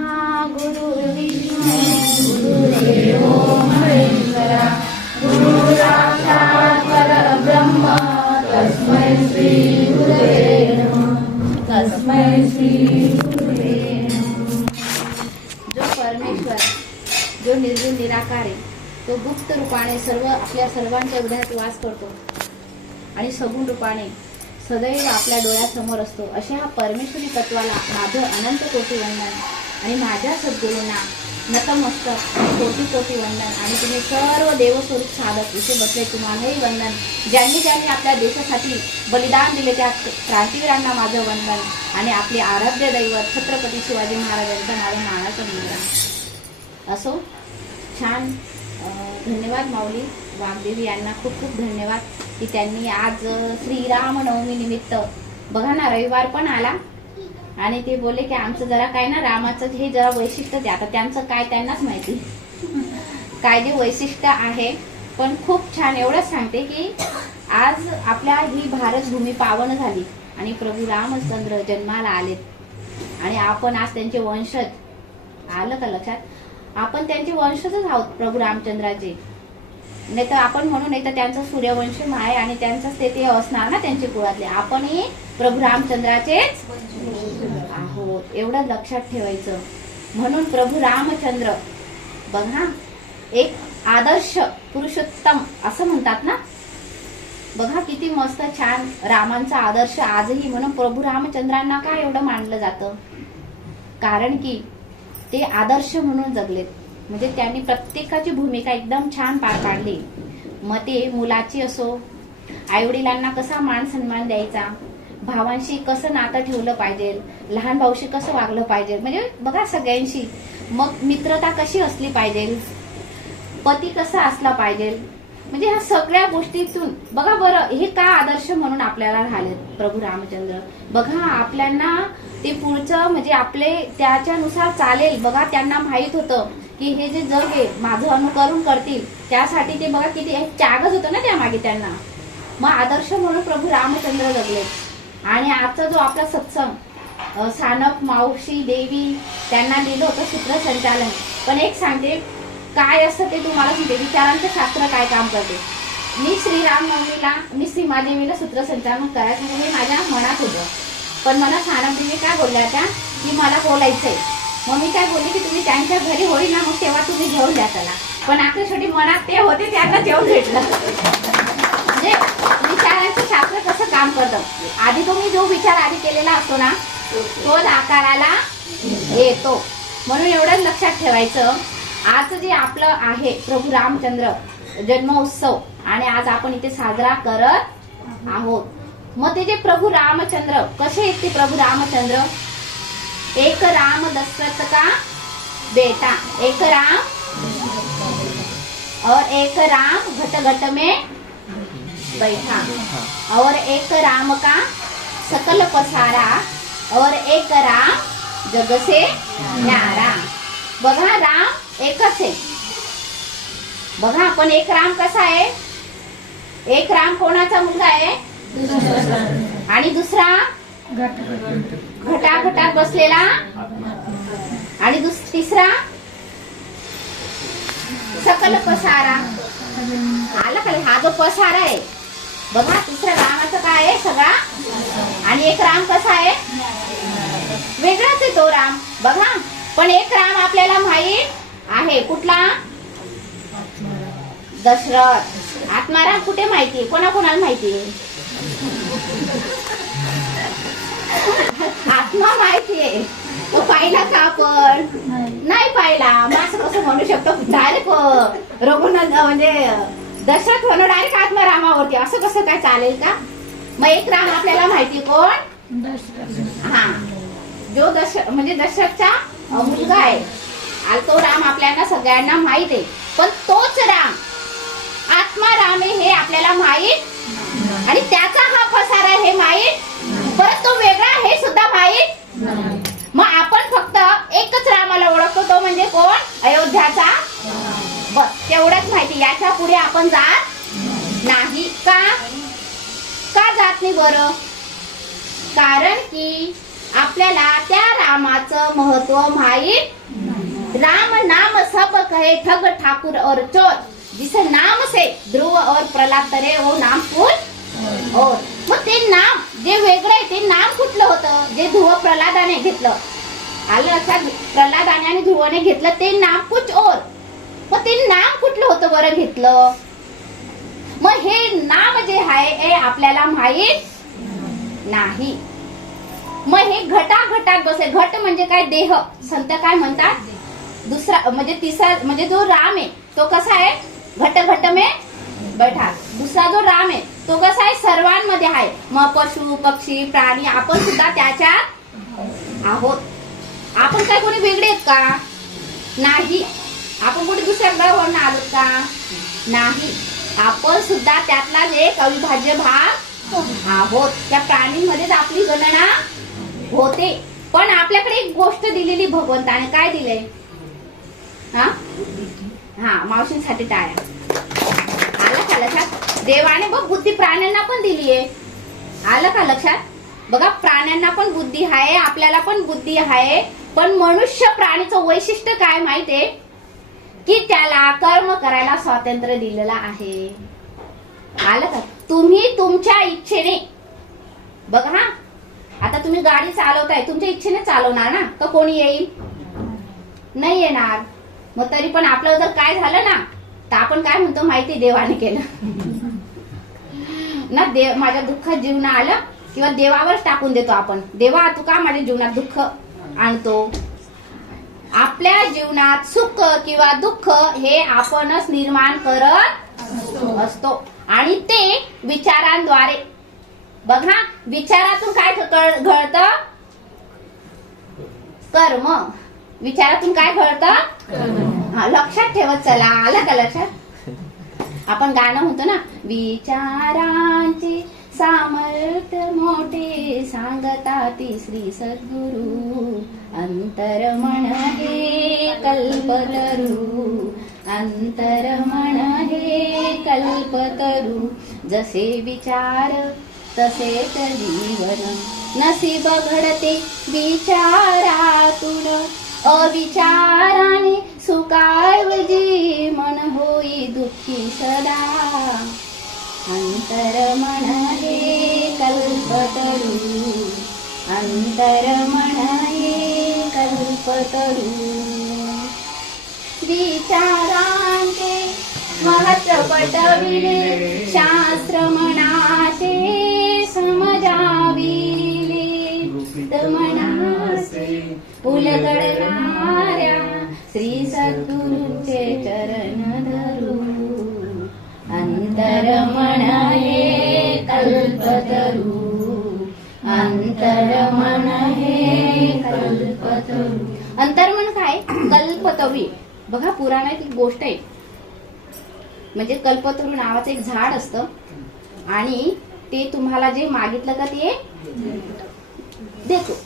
गुरुर्विष्णू गुरुर्देवो महेश्वरा गुरुसाक्षात् परब्रह्म तस्मै श्री गुरवे नमः तस्मै श्री गुरवे नमः। जो परमेश्वर जो निर्गुण निराकार आहे तो गुप्त रूपाने आपल्या सर्वांच्या हृदयात वास करतो आणि सगुण रूपाने सदैव आपल्या डोळ्यासमोर असतो। अशा हा परमेश्वरी तत्वाला माझं अनंत कोटी वंदन आणि माझ्या सद्गुरूंना नतमस्तक कोटी कोटी वंदन। आणि तुम्ही सर्व देवस्वरूप साधक इथे बसले तुम्हालाही वंदन। ज्यांनी ज्यांनी आपल्या देशासाठी बलिदान दिले त्या क्रांतिवीरांना माझं वंदन आणि आपले आराध्य दैवत छत्रपती शिवाजी महाराजांचा माझा मानाचा मुलगा असो। छान धन्यवाद माऊली वाघदेवी यांना खूप खूप धन्यवाद की त्यांनी आज श्रीरामनवमी निमित्त बघा ना रविवार पण आला आणि ते बोलले की आमचं जरा काय ना रामाचं हे जरा वैशिष्ट्य आहे। आता त्यांचं काय त्यांनाच माहिती काय जे वैशिष्ट्य आहे, पण खूप छान एवढंच सांगते की आज आपल्या ही भारत भूमी पावन झाली आणि प्रभू रामचंद्र जन्माला आलेत आणि आपण आज त्यांचे वंशज आलं का लक्षात, आपण त्यांचे वंशजच आहोत प्रभू रामचंद्राचे। नाही तर आपण म्हणू नाही तर त्यांचा सूर्यवंश आहे आणि त्यांचाच ते असणार ना त्यांचे कुळातले, आपणही प्रभू रामचंद्राचेच आहोत एवढं लक्षात ठेवायचं। म्हणून प्रभू रामचंद्र बघा एक आदर्श पुरुषोत्तम असं म्हणतात ना, बघा किती मस्त छान रामांचा आदर्श आजही म्हणून प्रभू रामचंद्रांना का एवढं मानलं जातं, कारण की ते आदर्श म्हणून जगलेत। म्हणजे त्यांनी प्रत्येकाची भूमिका एकदम छान पार पाडली। मग ते मुलाची असो, आईवडिलांना कसा मान सन्मान द्यायचा, भावांशी कसं नातं ठेवलं पाहिजे, लहान भाऊशी कसं वागलं पाहिजे, म्हणजे बघा सगळ्यांशी मग मित्रता कशी असली पाहिजे, पती कसा असला पाहिजे, म्हणजे ह्या सगळ्या गोष्टीतून बघा बरं हे का आदर्श म्हणून आपल्याला राहिले प्रभू रामचंद्र। बघा आपल्याला ते पुढचं म्हणजे आपले त्याच्यानुसार चालेल। बघा त्यांना माहित होतं की हे जे जग आहे माझं अनुकरण करतील, त्यासाठी ते बघा किती त्यागच होतं ना त्यामागे त्यांना। मग आदर्श म्हणून प्रभू रामचंद्र जगले। आणि आजचा जो आपला सत्संग सानप मावशी देवी त्यांना दिलं होतं सूत्रसंचालन, पण एक सांगते काय असतं ते तुम्हाला सांगते विचारांचं शास्त्र काय काम करते। मी श्रीरामनवमीला मी सीमादेवीला सूत्रसंचालन करायचं म्हणजे माझ्या मनात होतं, पण मला सानप देवी काय बोलल्या त्या की मला बोलायचंय। मग मी काय बोलले की तुम्ही त्यांच्या घरी होईल ना मग तेव्हा तुम्ही घेऊन द्या त्याला, पण आपल्या शेवटी मनात ते होते त्यांना जेवण भेटलं। म्हणजे विचारांचं शास्त्र कसं काम करतं, आधी तुम्ही जो विचार आधी केलेला असतो ना तोच आकाराला येतो। म्हणून एवढंच लक्षात ठेवायचं। आज जे आपलं आहे प्रभू रामचंद्र जन्मोत्सव आणि आज आपण इथे साजरा करत आहोत। मग ते जे प्रभू रामचंद्र कसे आहेत ते प्रभू रामचंद्र, एक राम दशरथ का बेटा, एक राम और एक राम घट घट में बैठा, और एक राम का सकल पसारा, और एक राम जग से न्यारा। बघा राम एकच आहे, बघा पण एक राम कसा आहे, एक राम कोणाचा मुलगा आहे आणि दुसरा घटाघटात बसलेला आणि तिसरा सकल पसारा आला खाली। हा जो पसारा आहे बघा तिसरा रामाचं काय आहे सगळा, आणि एक राम कसा आहे वेगळाच आहे तो राम बघा। पण एक राम आपल्याला माहित आहे कुठला, दशरथ। आत्माराम कुठे माहितीये, कोणाकोणाला माहितीये, आत्मा माहितीये, तो पाहिला का आपण नाही पाहिला। मग असं कसं म्हणू शकतो डायरेक्ट रघुनाथ म्हणजे दशरथ म्हणून डायरेक्ट आत्मारामावरती असं कसं काय चालेल का। मग एक राम आपल्याला माहिती कोण, हा जो म्हणजे दशरथचा मुलगा आहे तो राम आपल्याला सगळ्यांना माहित आहे, पण तोच राम आत्मा राम आहे हे आपल्याला माहित आणि त्याचा हा पसारा हे माहित, परत तो वेगळा हे सुद्धा माहित। मग आपण फक्त एकच रामाला ओळखतो तो म्हणजे कोण, अयोध्याचा, बस तेवढंच माहिती, याच्या पुढे आपण जात नाही। का जात नाही बरं, कारण की आपल्याला त्या रामाचं महत्व माहित। राम नाम सब कहे ठग ठाकुर और चोर, जिसे नाम से ध्रुव और प्रल्हाद तरे वो नाम फुल और। मग ते नाम जे वेगळं आहे ते नाम कुठलं होतं, जे ध्रुव प्रल्हादाने घेतलं, आलं लक्षात, प्रल्हादाने आणि ध्रुवने घेतलं ते नाम कुछ और। मग ते नाम कुठलं होतं बरं घेतलं, मग हे नाम जे आहे हे आपल्याला माहित नाही। मग हे घटाघटात बसे, घट म्हणजे काय, देह, संत काय म्हणतात, दुसरा म्हणजे तिसरा म्हणजे जो राम आहे तो कसा आहे, घट घट में बैठा, दुसरा जो राम आहे तो कसा आहे, सर्वांमध्ये आहे। मग पशु पक्षी प्राणी आपण सुद्धा त्याच्यात आहोत। आपण काय कोणी वेगळे आहेत का, नाही। आपण कोणी दुसऱ्या ग्रहावरून आलोत का, नाही। आपण सुद्धा त्यातलाच एक अविभाज्य भाग आहोत। त्या प्राणींमध्येच आपली गणना होते। पण आपल्याकडे एक गोष्ट दिलेली भगवंताने, काय दिलंय, हा मावशींसाठी टाळ्या, आलं का लक्षात। देवाने बघ बुद्धी प्राण्यांना पण दिली आहे, आलं का लक्षात। बघा प्राण्यांना पण बुद्धी आहे, आपल्याला पण बुद्धी आहे, पण मनुष्य प्राणीचं वैशिष्ट्य काय माहितीये, की त्याला कर्म करायला स्वातंत्र्य दिलेलं आहे, आलं का। तुम्ही तुमच्या इच्छेने, बघा हा, आता तुम्ही गाडी चालवताय, तुमच्या इच्छेने चालवणार ना, तर कोणी येईल, नाही येणार। मग तरी पण आपलं जर काय झालं ना, तर आपण काय म्हणतो माहिती, देवाने केलं ना, देव माझ्या दुःखात जीवन आलं, किंवा देवावरच टाकून देतो आपण, देवा तू का माझ्या जीवनात दुःख आणतो। आपल्या जीवनात सुख किंवा दुःख हे आपणच निर्माण करत असतो, आणि ते विचारांद्वारे, बघा विचारातून काय घडतं, कर्म, विचारातून काय घडतं, लक्षात ठेवत चला, आलं का लक्षात। आपण गाणं म्हणतो ना, विचारांची सामर्थ्य मोठे सांगता ती श्री सद्गुरु, अंतरमन हे कल्पतरू, अंतरमन हे कल्पतरू, जसे विचार तसेच जीवन, नसीब घडते विचारातून, अविचाराने सुखाऐवजी मन होई दुःखी सदा, अंतरमन हे कल्पतरू, अंतरमन हे कल्पतरू, विचारांचे महत्व पटविले, शास्त्र मनाचे समजाविले, मनाचे उलगडणाऱ्या श्री सद्गुरूंचे चरण धरू, अंतरमन हे कल्पतरू, अंतरमन हे कल्पतरू। अंतर्मन काय, कल्पतरू। बघा पुराणात एक गोष्ट आहे, म्हणजे कल्पतरू नावाचं एक झाड असतं, आणि ते तुम्हाला जे मागितलं का ते देतो।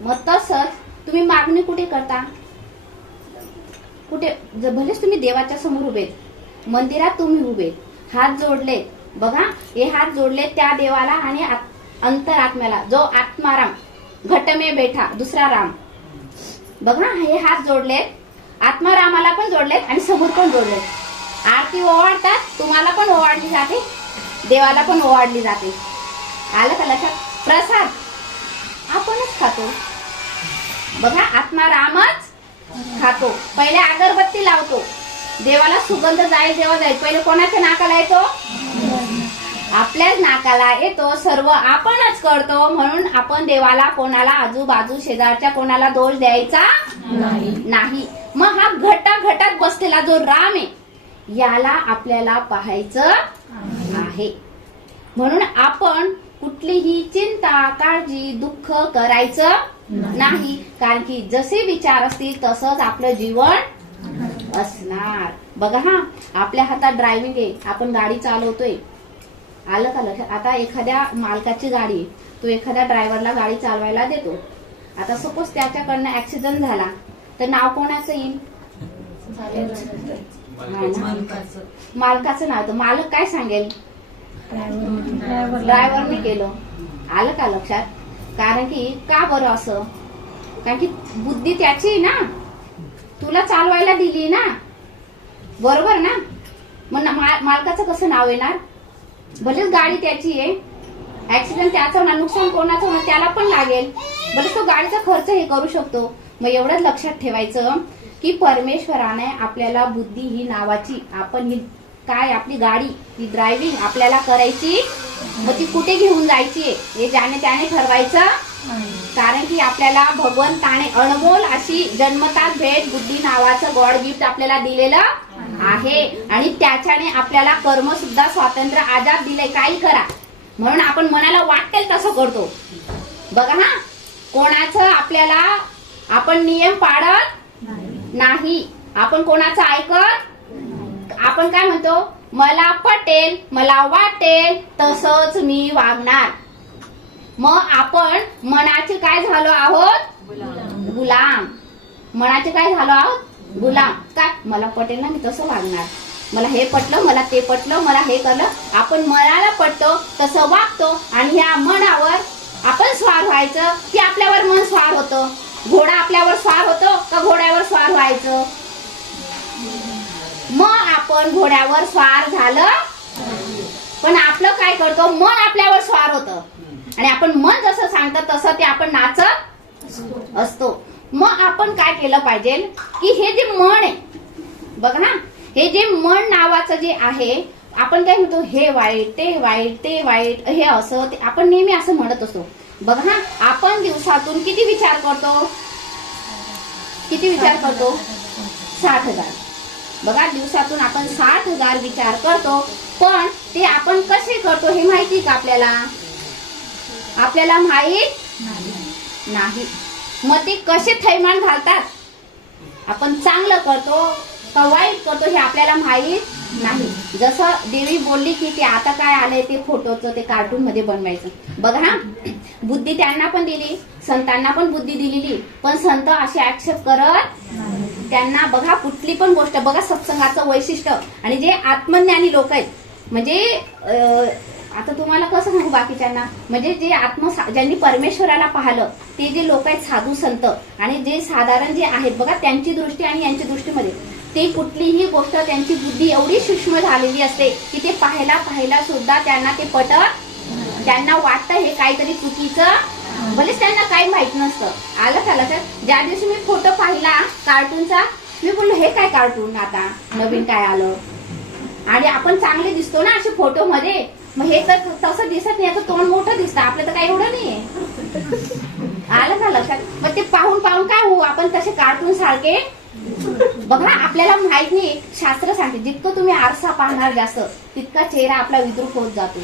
मग तसंच तुम्ही मागणी कुठे करता, कुठे, भलेच तुम्ही देवाच्या समोर उभे, मंदिरात तुम्ही उभे, हात जोडलेत, बघा हे हात जोडलेत त्या देवाला आणि अंतरात्म्याला, जो आत्माराम, घट में बैठा दुसरा राम, बघा हे हात जोडलेत, आत्मारामाला पण जोडलेत आणि समोर पण जोडलेत। आरती ओवाळतात, तुम्हाला पण ओवाळली जाते, देवाला पण ओवाळली जाते, आलं का लक्षात। प्रसाद आपणच खातो, बघा आत्मारामच खातो, पहिले अगरबत्ती लावतो, देवाला सुगंध जाईल तेव्हा जाईल, पहिले कोणाच्या नाकाला येतो, आपल्याच नाकाला येतो, सर्व आपणच करतो, म्हणून आपण देवाला कोणाला आजूबाजू शेजारच्या कोणाला दोष द्यायचा नाही। मग हा घटाघटात बसलेला जो राम आहे याला आपल्याला पाहायचं आहे, म्हणून आपण कुठलीही चिंता काळजी दुःख करायचं नाही, कारण की जसे विचार असतील तसंच आपलं जीवन असणार। बघा हा, आपल्या हातात ड्रायव्हिंग आहे, आपण गाडी चालवतोय, आलं का लक्षात। आता एखाद्या मालकाची गाडी, तो एखाद्या ड्रायव्हरला गाडी चालवायला देतो, आता सपोज त्याच्याकडनं ऍक्सिडेंट झाला तर नाव कोणाचं येईल, मालकाचं नाव, तर मालक काय सांगेल, ड्रायव्हरने केलं, आलं का लक्षात। कारण की का बरं असं? कारण की बुद्धी त्याची ना, तुला चालवायला दिली ना, बरोबर ना? मग मालकाचं कसं नाव येणार? भलेच गाडी त्याची आहे, ऍक्सिडेंट त्याचा होणार, नुकसान कोणाचं होणार त्याला पण लागेल, भले तो गाडीचा खर्च हे करू शकतो. मग एवढंच लक्षात ठेवायचं की परमेश्वराने आपल्याला बुद्धी ही नावाची, आपण ही काय आपली गाडी ही ड्रायव्हिंग आपल्याला करायची, मग ती कुठे घेऊन जायची हे ज्याने त्याने ठरवायचं. कारण की आपल्याला भगवंताने अनमोल अशी जन्मतात भेट बुद्धी नावाचं गॉड गिफ्ट आपल्याला दिलेलं आहे. आणि त्याच्याने आपल्याला कर्म सुद्धा स्वातंत्र्य आजाद दिलंय, काही करा म्हणून आपण मनाला वाटेल तसं करतो. बघा हा, कोणाचं आपल्याला आपण नियम पाळत नाही, आपण कोणाचं ऐकत, आपण काय म्हणतो, मला पटेल मला वाटेल तसंच मी वागणार. मग आपण मनाचे काय झालो आहोत? गुलाम. मनाचे काय झालो आहोत? गुलाम. काय मला पटेल ना मी तसं वागणार, मला हे पटलं मला ते पटलं मला हे कळलं, आपण मनाला पटतो तसं वागतो. आणि ह्या मनावर आपण स्वार व्हायचं की आपल्यावर मन स्वार होतं? घोडा आपल्यावर स्वार होतो का घोड्यावर स्वार व्हायचं? मग आपण घोड्यावर स्वार झालं, पण आपलं काय करतो, मन आपल्यावर स्वार होतं आणि आपण मन जसं सांगतं तसं ते आपण नाचत असतो. मग आपण काय केलं पाहिजे की हे जे मन आहे बघ ना, हे जे मन नावाचं जे आहे, आपण काय म्हणतो हे वाईट ते वाईट ते वाईट हे असं ते आपण नेहमी असं म्हणत असतो. बघ ना, आपण दिवसातून किती विचार करतो? किती विचार करतो? 60,000. बघा दिवसातून आपण 60,000 विचार करतो, पण ते आपण कसे करतो हे माहिती का आपल्याला? आपल्याला माहित नाही. मग ते कसे थैमान घालतात, आपण चांगलं करतो का वाईट करतो हे आपल्याला माहित नाही. जसं देवी बोलली की ते आता काय आलंय ते फोटोचं ते कार्टून मध्ये बनवायचं. बघा हा, बुद्धी त्यांना पण दिली, संतांना पण बुद्धी दिलेली, पण संत असे ऍक्सेप्ट करत त्यांना. बघा कुठली पण गोष्ट बघा, सत्संगाचं वैशिष्ट्य आणि जे आत्मज्ञानी लोक आहेत, म्हणजे आता तुम्हाला कसं सांगू बाकीच्यांना, म्हणजे जे ज्यांनी परमेश्वराला पाहिलं ते जे लोक आहेत साधू संत आणि जे साधारण जे आहेत बघा, त्यांची दृष्टी आणि यांची दृष्टीमध्ये ते कुठलीही गोष्ट त्यांची बुद्धी एवढी सूक्ष्म झालेली असते की ते पाहायला सुद्धा त्यांना ते पटत, त्यांना वाटतं हे काहीतरी चुकीचं, भलेच त्यांना काही माहित नसतं. आलं का लक्षात? ज्या दिवशी मी फोटो पाहिला कार्टूनचा, मी बोललो हे काय कार्टून आता नवीन काय आलं, आणि आपण चांगले दिसतो ना असे फोटो मध्ये, मग हे तर तसं दिसत नाही, याचं तोंड मोठं दिसतं, आपलं तर काही एवढं नाहीये. आलं का लक्षात? मग ते पाहून काय होऊ आपण तसे कार्टून सारखे. बघा आपल्याला माहित नाही, शास्त्र सांगते जितकं तुम्ही आरसा पाहणार जास्त तितका चेहरा आपला विद्रूप होत जातो.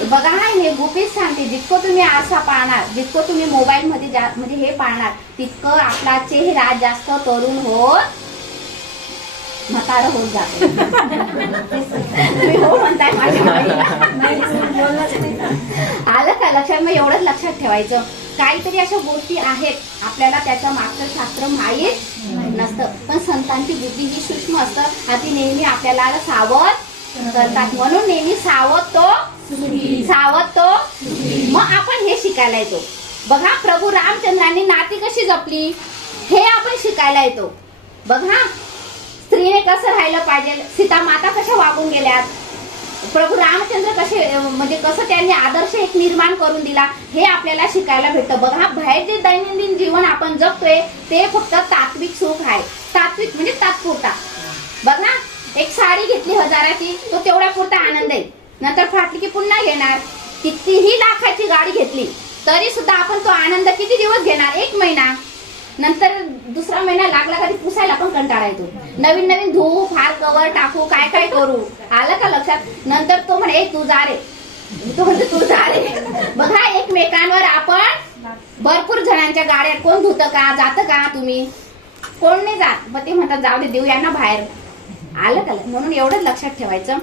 बघा ना, हे गुपित सांगते जितकं तुम्ही आरसा पाहणार, जितकं तुम्ही मोबाईल मध्ये म्हणजे हे पाहणार, तितकं आपला चेहरा जास्त तरुण होत म्हातार होत जातो. तुम्ही हो म्हणताय माझ्या. आलं का लक्षात? मग एवढंच लक्षात ठेवायचं, काहीतरी अशा गोष्टी आहेत आपल्याला त्याचं मागचं शास्त्र माहीत नसतं, पण संतांची बुद्धी ही सूक्ष्म असतं आणि ती नेहमी आपल्याला सावध करतात. म्हणून नेहमी सावध तो. मग आपण हे शिकायला येतो. बघा प्रभू रामचंद्रांनी नाती कशी जपली हे आपण शिकायला येतो. बघा स्त्रीने कसं राहिलं पाहिजे, सीता माता कशा वागून गेल्यात, प्रभू रामचंद्र कसे म्हणजे कसं त्यांनी आदर्श एक निर्माण करून दिला हे आपल्याला शिकायला भेटतं. बघा बाहेर जे दैनंदिन जीवन आपण जगतोय ते फक्त तात्विक सुख आहे. तात्विक म्हणजे तात्पुरता. बघा एक साडी घेतली 1000ची, तो तेवढा पुरता आनंद आहे, नंतर फाटली की पुन्हा घेणार. कितीही लाखाची गाडी घेतली तरी सुद्धा आपण तो आनंद किती दिवस घेणार? 1 महिना, नंतर दुसरा महिना लागला कधी पुसायला पण कंटाळा येतो. नवीन धुवू, फार कवर टाकू, काय करू. आलं का लक्षात? नंतर तो म्हणे तू जा रे, तो म्हणतो तू जा रे. बघा एकमेकांवर आपण भरपूर जणांच्या गाड्या कोण धुतं का, जातं का तुम्ही? कोण नाही जात. मग ते म्हणतात जाऊ दे देऊ यांना बाहेर. आलं का? म्हणून एवढंच लक्षात ठेवायचं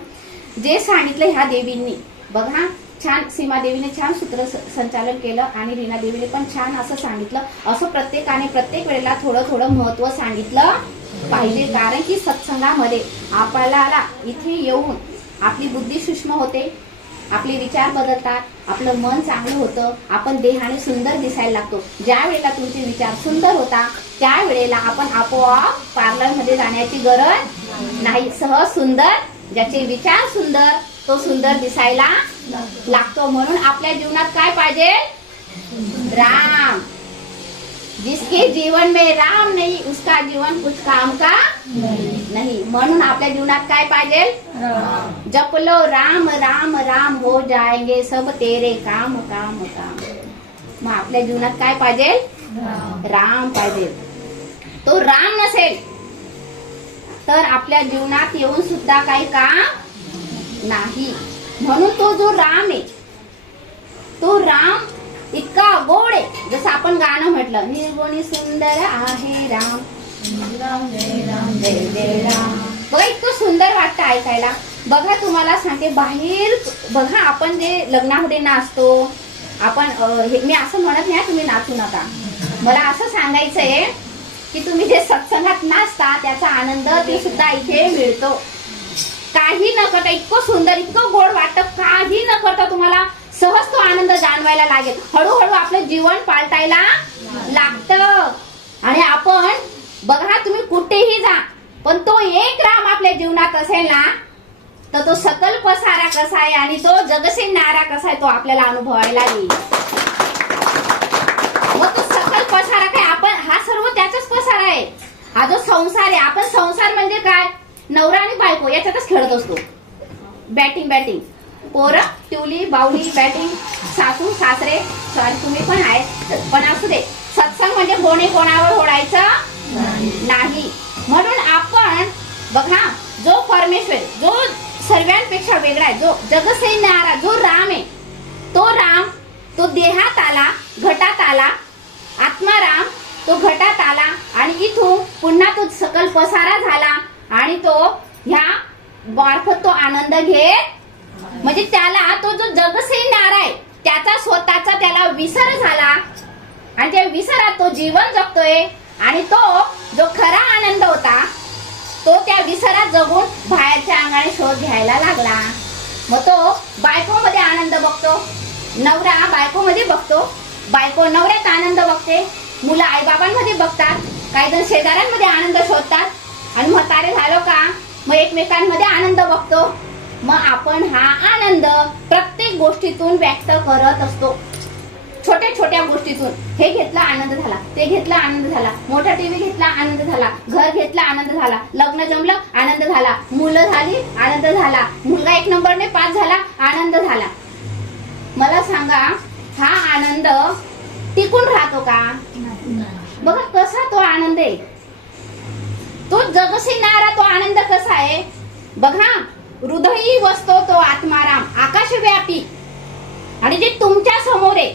जे सांगितलं ह्या देवींनी. बघा छान सीमा देवीने छान सूत्र संचालन केलं आणि रीना देवीने पण छान असं सांगितलं. असं प्रत्येकाने प्रत्येक वेळेला थोडं महत्व सांगितलं पाहिजे. कारण की सत्संगामध्ये आपल्याला इथे येऊन आपली बुद्धी सूक्ष्म होते, आपले विचार बदलतात, आपलं मन चांगलं होतं, आपण देहाने सुंदर दिसायला लागतो. ज्या वेळेला तुमचे विचार सुंदर होता त्यावेळेला आपण आपोआप पार्लरमध्ये जाण्याची गरज नाही. सहज सुंदर, ज्याचे विचार सुंदर तो सुंदर दिसायला लागतो. म्हणून आपल्या जीवनात काय पाहिजे? राम. जिसके जीवन में राम नहीं उसका जीवन कुछ काम का नहीं. म्हणून आपल्या जीवनात काय पाहिजे? जपलो राम राम राम हो जाएंगे सब तेरे काम काम काम. मग आपल्या जीवनात काय पाहिजे? राम पाहिजे. तो राम नसेल तर आपल्या जीवनात येऊन सुद्धा काही काम नाही. म्हणून तो जो राम आहे तो राम इतका गोड आहे. जसं आपण गाणं म्हटलं, निर्गुणी सुंदर आहे राम, जय जय राम. बघा इतकं सुंदर वाटतं ऐकायला. बघा तुम्हाला सांगते, बाहेर बघा आपण जे लग्नामध्ये नाचतो आपण, मी असं म्हणत नाही तुम्ही नाचू नका. मला असं सांगायचंय की तुम्ही जे सत्संगात नाचता त्याचा आनंद ते सुद्धा इथे मिळतो. काही न करता इतकं सुंदर, इतकं गोड वाटतं, काही न करता तुम्हाला सहज तो आनंद जाणवायला लागेल. हळूहळू आपलं जीवन पालटायला लागतं. आणि आपण बघा तुम्ही कुठेही जा पण तो एक राम आपल्या जीवनात असेल ना तर तो सकल पसारा कसा आहे आणि तो जगसे नारा कसा आहे तो आपल्याला अनुभवायला येईल. मग तो सकल पसारा काय? आपण हा सर्व त्याचाच पसारा आहे. हा जो संसार आहे, आपण संसार म्हणजे काय? नवरा आणि बायको याच्यातच खेळत असतो. बॅटिंग पोरं टिवली बावली बॅटिंग, सासू सासरे, सॉरी तुम्ही पण आहे पण असू दे. सत्संग म्हणजे कोणी कोणावर ओढायचं नाही. म्हणून आपण बघा जो परमेश्वर, जो सर्वांपेक्षा वेगळा आहे, जो जगसे न्यारा, जो राम आहे, तो राम तो देहात आला, घटात आला. आत्माराम तो घटात आला आणि इथून पुन्हा तो सकल पसारा झाला आणि तो ह्या मार्फत तो आनंद घेत. म्हणजे त्याला तो जो जगसे न्यारा आहे त्याचा स्वतःचा त्याला विसर झाला आणि त्या विसरात तो जीवन जगतोय. आणि तो जो खरा आनंद होता तो त्या विसरात जगून बाहेरच्या अंगाने शोध घ्यायला लागला. मग तो बायकोमध्ये आनंद बघतो, नवरा बायकोमध्ये बघतो, बायको नवऱ्यात आनंद बघते, मुलं आईबाबांमध्ये बघतात, काही जण शेजाऱ्यांमध्ये आनंद शोधतात आणि म्हातारे झालो का मग एकमेकांमध्ये आनंद बघतो. मग आपण हा आनंद प्रत्येक गोष्टीतून व्यक्त करत असतो. छोट्या छोट्या गोष्टीतून हे घेतला आनंद झाला, ते घेतला आनंद झाला, मोठा टीव्ही घेतला आनंद झाला, घर घेतला आनंद झाला, लग्न जमलं आनंद झाला, मुलं झाली आनंद झाला, मुलगा 1 नंबरने पास झाला आनंद झाला. मला सांगा हा आनंद टिकून राहतो का? बघा कसा तो आनंद आहे. तो जगसे नारा तो आनंद कसा आहे बघा. हृदयी वसतो तो आत्माराम आकाशव्यापी. आणि जे तुमच्या समोर आहे,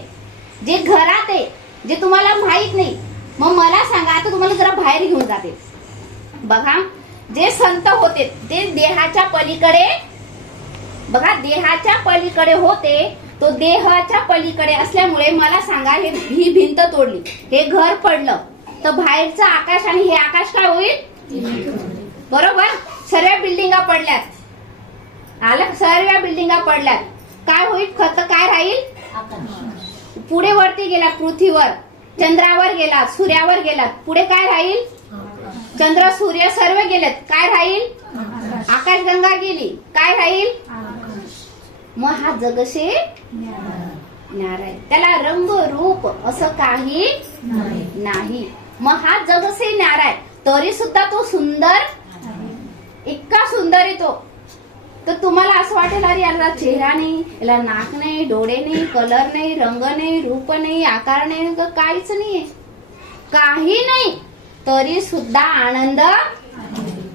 जे घरात आहे, जे तुम्हाला माहित नाही, मग मला सांगा आता तुम्हाला जरा बाहेर घेऊन जाते. बघा जे संत होते ते देहाच्या पलीकडे, बघा देहाच्या पलीकडे होते, तो देहाच्या पलीकडे असल्यामुळे मला सांगा ही भिंत तोडली, हे घर पडलं तर बाहेरचं आकाश आणि हे आकाश काय होईल? बरोबर. सर्व बिल्डिंगा पडल्यात, आलं, सर्व बिल्डिंगा पडल्यात, काय होईल? खत काय राहील? पुढे वरती गेलात पृथ्वीवर, चंद्रावर गेलात, सूर्यावर गेलात, पुढे काय राहील? चंद्र सूर्य सर्व गेलेत, काय राहील? आकाशगंगा गेली, काय राहील? मग हा जगसे न्यारा आहे, त्याला रंग रूप असं काही नाही. मग हा जगसे न्यारा आहे तरी सुद्धा तो सुंदर, इतका सुंदर येतो तर तुम्हाला असं वाटेल अरे याला चेहरा नाही, याला नाक नाही, डोळे नाही, कलर नाही, रंग नाही, रूप नाही, आकार नाही, काहीच नाहीये, काही नाही, तरी सुद्धा आनंद,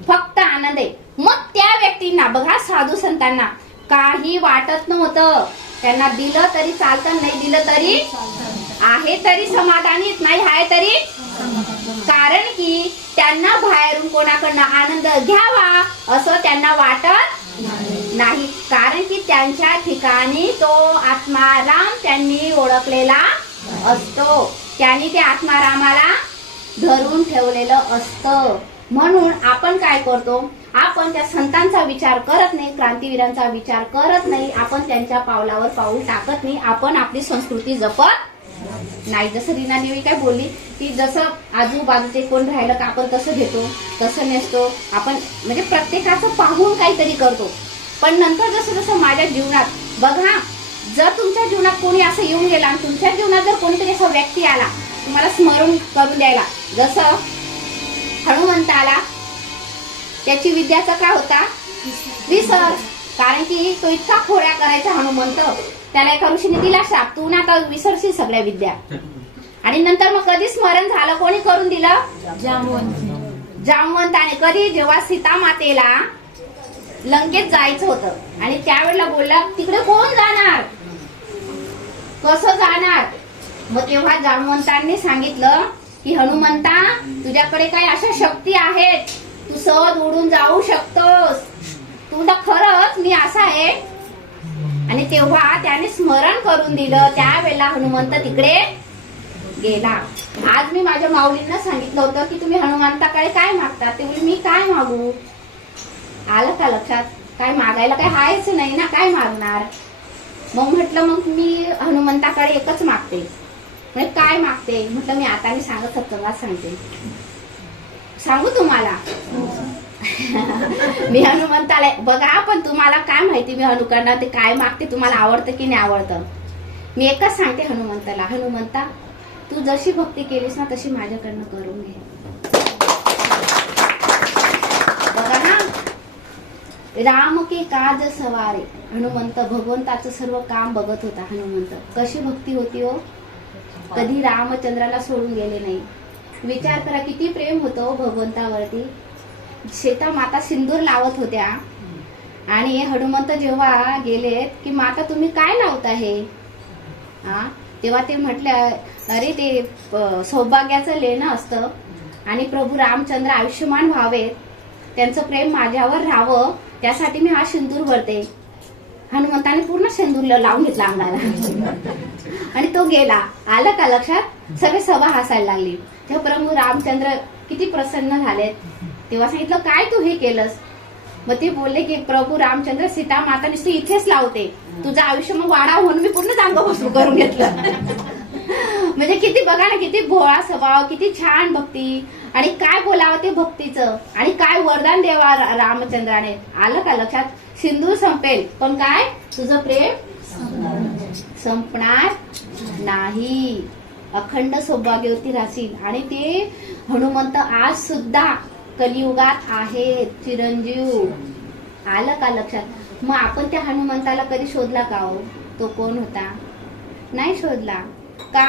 फक्त आनंद आहे. मग त्या व्यक्तींना बघा, साधू संतांना काही वाटत नव्हतं, त्यांना दिलं तरी चालतं, नाही दिलं तरी आहे तरी समाधानीच, नाही आहे तरी, कारण की त्यांना बाहेरून कोणाकडनं आनंद घ्यावा असं त्यांना वाटत नाही, कारण की त्यांच्या ठिकाणी तो आत्माराम त्यांनी ओळखलेला असतो, त्यांनी त्या आत्मारामाला धरून ठेवलेलं असतं. म्हणून आपण काय करतो, आपण त्या संतांचा विचार करत नाही, क्रांतीवीरांचा विचार करत नाही, आपण त्यांच्या पावलावर पाऊल टाकत नाही, आपण आपली संस्कृती जपत नाही. जसं रीना देवी काय बोलली की जसं आजूबाजूचे कोण राहिलं का आपण तसं घेतो, तसं नेसतो आपण, म्हणजे प्रत्येकाचं पाहून काहीतरी करतो. पण नंतर जसं जसं माझ्या जीवनात बघा, जर तुमच्या जीवनात कोणी असं येऊन गेला आणि तुमच्या जीवनात जर कोणीतरी असा व्यक्ती आला तुम्हाला स्मरण करून द्यायला, जसं हनुमंताला त्याची विद्याचा काय होता विसर, कारण की तो इतका खोड्या करायचा हनुमंत, त्याला एका ऋषीने दिला शाप, तू ना आता विसरशील सगळ्या विद्या. आणि नंतर मग कधी स्मरण झालं, कोणी करून दिलं, जामवंताने. कधी, जेव्हा सीता मातेला लंकेत जायचं होतं आणि त्यावेळेला बोलला तिकडे कोण जाणार, कसं जाणार. मग तेव्हा जामवंतांनी सांगितलं की हनुमंता तुझ्याकडे काय अशा शक्ती आहेत, तू सहज उडून जाऊ शकतोस, तुला खरंच मी असा आहे. आणि तेव्हा त्याने स्मरण करून दिलं, त्यावेळेला हनुमंत तिकडे गेला. आज मी माझ्या माऊलींना सांगितलं होतं की तुम्ही हनुमंताकडे काय मागता, ते बोलले मी काय मागू. आलं का लक्षात, काय मागायला काय हायच नाही ना, काय मागणार. मग म्हटलं मग मी हनुमंताकडे एकच मागते. म्हणजे काय मागते म्हटलं, मी आता मी सांगत सत्संगात सांगते, सांगू तुम्हाला. मी हनुमंताला बघा, पण तुम्हाला काय माहिती मी हनुकडनं ते काय मागते, तुम्हाला आवडतं की नाही आवडतं. मी एकच सांगते हनुमंताला, हनुमंता तू जशी भक्ती केलीस ना तशी माझ्याकडनं करून घे. बघा ना, राम के काज सवारे, हनुमंत भगवंताचं सर्व काम बघत होता. हनुमंत कशी भक्ती होती हो, कधी रामचंद्राला सोडून गेले नाही. विचार करा किती प्रेम होतं भगवंतावरती. सीता माता सिंदूर लावत होत्या आणि हनुमंत जेव्हा गेलेत की माता तुम्ही काय लावता हे, तेव्हा ते म्हटलं अरे ते सौभाग्याचं लेणं असतं आणि प्रभू रामचंद्र आयुष्यमान व्हावेत, त्यांचं प्रेम माझ्यावर राहावं, त्यासाठी मी हा सिंदूर भरते. हनुमंताने पूर्ण सिंदूर लावून घेतला अंगाला आणि तो गेला. आलं का लक्षात, सगळे सभा हसायला लागली. तेव्हा प्रभू रामचंद्र किती प्रसन्न झालेत. तेव्हा सांगितलं काय तू हे केलंस. मग ते बोलले की प्रभू रामचंद्र सीता माता नुसती इथेच लावते, तुझं आयुष्य मग वाढावं म्हणून मी पूर्ण चांगलं वस्तू करून घेतलं. म्हणजे किती बघा ना, किती भोळा स्वभाव, किती छान भक्ती, आणि काय बोलावं ते भक्तीचं, आणि काय वरदान द्यावा रामचंद्राने. आलं का लक्षात, सिंदूर संपेल पण काय तुझं प्रेम संपणार नाही, अखंड सौभाग्यवती राहशील. आणि ते हनुमंत आज सुद्धा कलियुगात आहेत, चिरंजीव. आलं का लक्षात. मग आपण त्या हनुमंताला कधी शोधला का हो, तो कोण होता, नाही शोधला का.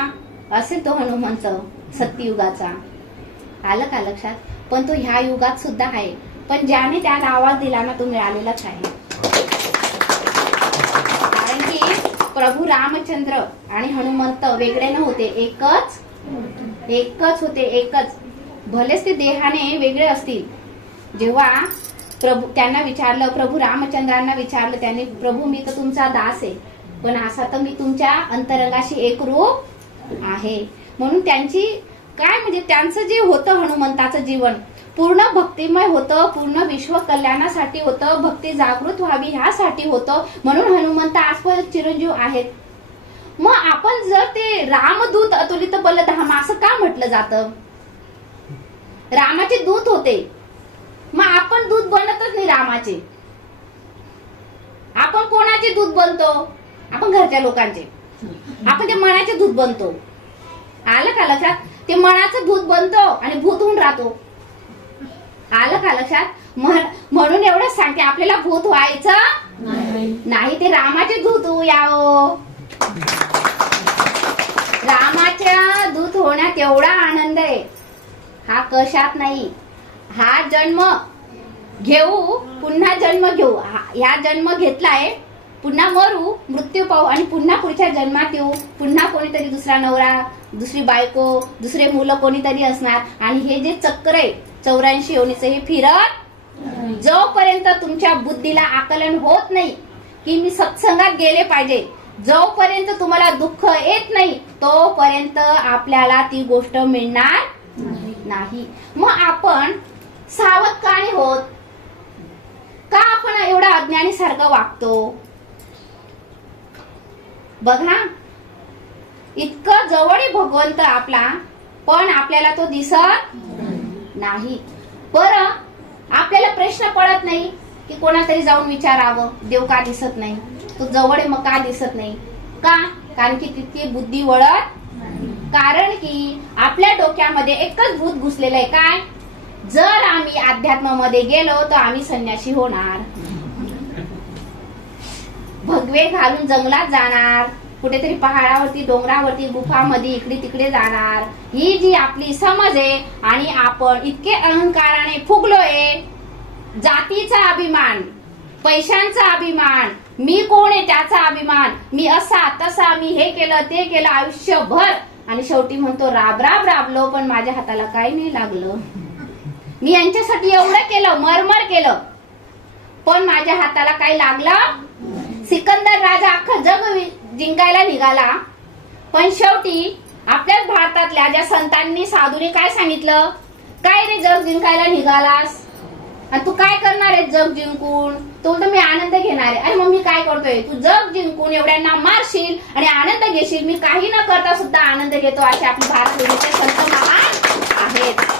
असेल तो हनुमंत सत्ययुगाचा. आलं का लक्षात. पण तो ह्या युगात सुद्धा आहे, पण ज्याने त्याला आवाज दिला ना तो मिळालेलाच आहे. कारण की प्रभू रामचंद्र आणि हनुमंत वेगळे नव्हते, एकच होते, एकच. भलेच ते देहाने वेगळे असतील. जेव्हा त्यांना विचारलं, प्रभू रामचंद्रांना विचारलं त्याने, प्रभू मी तर तुमचा दास आहे, पण असा तर मी तुमच्या अंतरंगाशी एक रूप आहे. म्हणून त्यांची काय म्हणजे त्यांचं जे होतं हनुमंताचं जीवन पूर्ण भक्तिमय होतं, पूर्ण विश्व कल्याणासाठी होतं, भक्ती जागृत व्हावी ह्यासाठी होतं. म्हणून हनुमंत आजपर्यंत चिरंजीव आहेत. मग आपण जर ते रामदूत अतुलित बलधाम असं का म्हटलं जातं, रामाचे दूत होते, मग आपण दूत बनतच नाही रामाचे. आपण कोणाचे दूत बनतो, आपण घरच्या लोकांचे, आपण ते मनाचे दूत बनतो. आलं का लक्षात. ते मनाचं भूत बनतो आणि भूत होऊन राहतो. आलं का लक्षात. म्हणून एवढंच सांगते, आपल्याला भूत व्हायचं नाही, ते रामाचे दूत यावं. रामाच्या दूत होण्यात एवढा आनंद आहे, हा कशात नाही. हा जन्म घेऊ, पुन्हा जन्म घेऊ, ह्या जन्म घेतलाय, पुन्हा मरू, मृत्यू पाहू आणि पुन्हा पुढच्या जन्मात येऊ, पुन्हा कोणीतरी दुसरा नवरा, दुसरी बायको, दुसरे मुलं कोणीतरी असणार. आणि हे जे चक्र आहे 84 योनीचं, हे फिरत जोपर्यंत तुमच्या बुद्धीला आकलन होत नाही की मी सत्संगात गेले पाहिजे, जोपर्यंत तुम्हाला दुःख येत नाही तोपर्यंत आपल्याला ती गोष्ट मिळणार नाही. मग आपण सावध का नाही होत. का आपण एवढा अज्ञानीसारखं वागतो? बघा, इतकं जवळ आहे भगवंत आपला, पण आपल्याला तो दिसत नाही. बरं, आपल्याला प्रश्न पडत नाही की कोणातरी जाऊन विचारावं, देव का दिसत नाही? तो जवळ आहे मग का दिसत नाही? का? कारण की तितकी बुद्धी वळत. कारण की आपल्या डोक्यामध्ये एकच भूत घुसलेलं आहे, काय? जर आम्ही अध्यात्मामध्ये गेलो तर आम्ही संन्यासी होणार, भगवे घालून जंगलात जाणार, कुठेतरी पहाडावरती, डोंगरावरती, गुफामध्ये इकडे तिकडे जाणार. ही जी आपली समज आहे, आणि आपण इतके अहंकाराने फुगलोय. जातीचा अभिमान, पैशांचा अभिमान, मी कोण आहे त्याचा अभिमान, मी असा तसा, मी हे केलं ते केलं आयुष्यभर, आणि शेवटी म्हणतो राब राब राबलो पण माझ्या हाताला काही नाही लागलं. मी यांच्यासाठी एवढं केलं, मरमर केलं, पण माझ्या हाताला काही लागलं. सिकंदर राजा अख्खं जग जिंकायला निघाला, पण शेवटी आपल्याच भारतातल्या ज्या संतांनी, साधूंनी काय सांगितलं? काय रे जग जिंकायला निघालास, आणि तू काय करणार आहे जग जिंकून? तो तर मी आनंद घेणार आहे. अरे मग मी काय करतोय? तू जग जिंकून एवढ्यांना मारशील आणि आनंद घेशील, मी काही न करता सुद्धा आनंद घेतो. असे आपले भारत संत महान आहेत.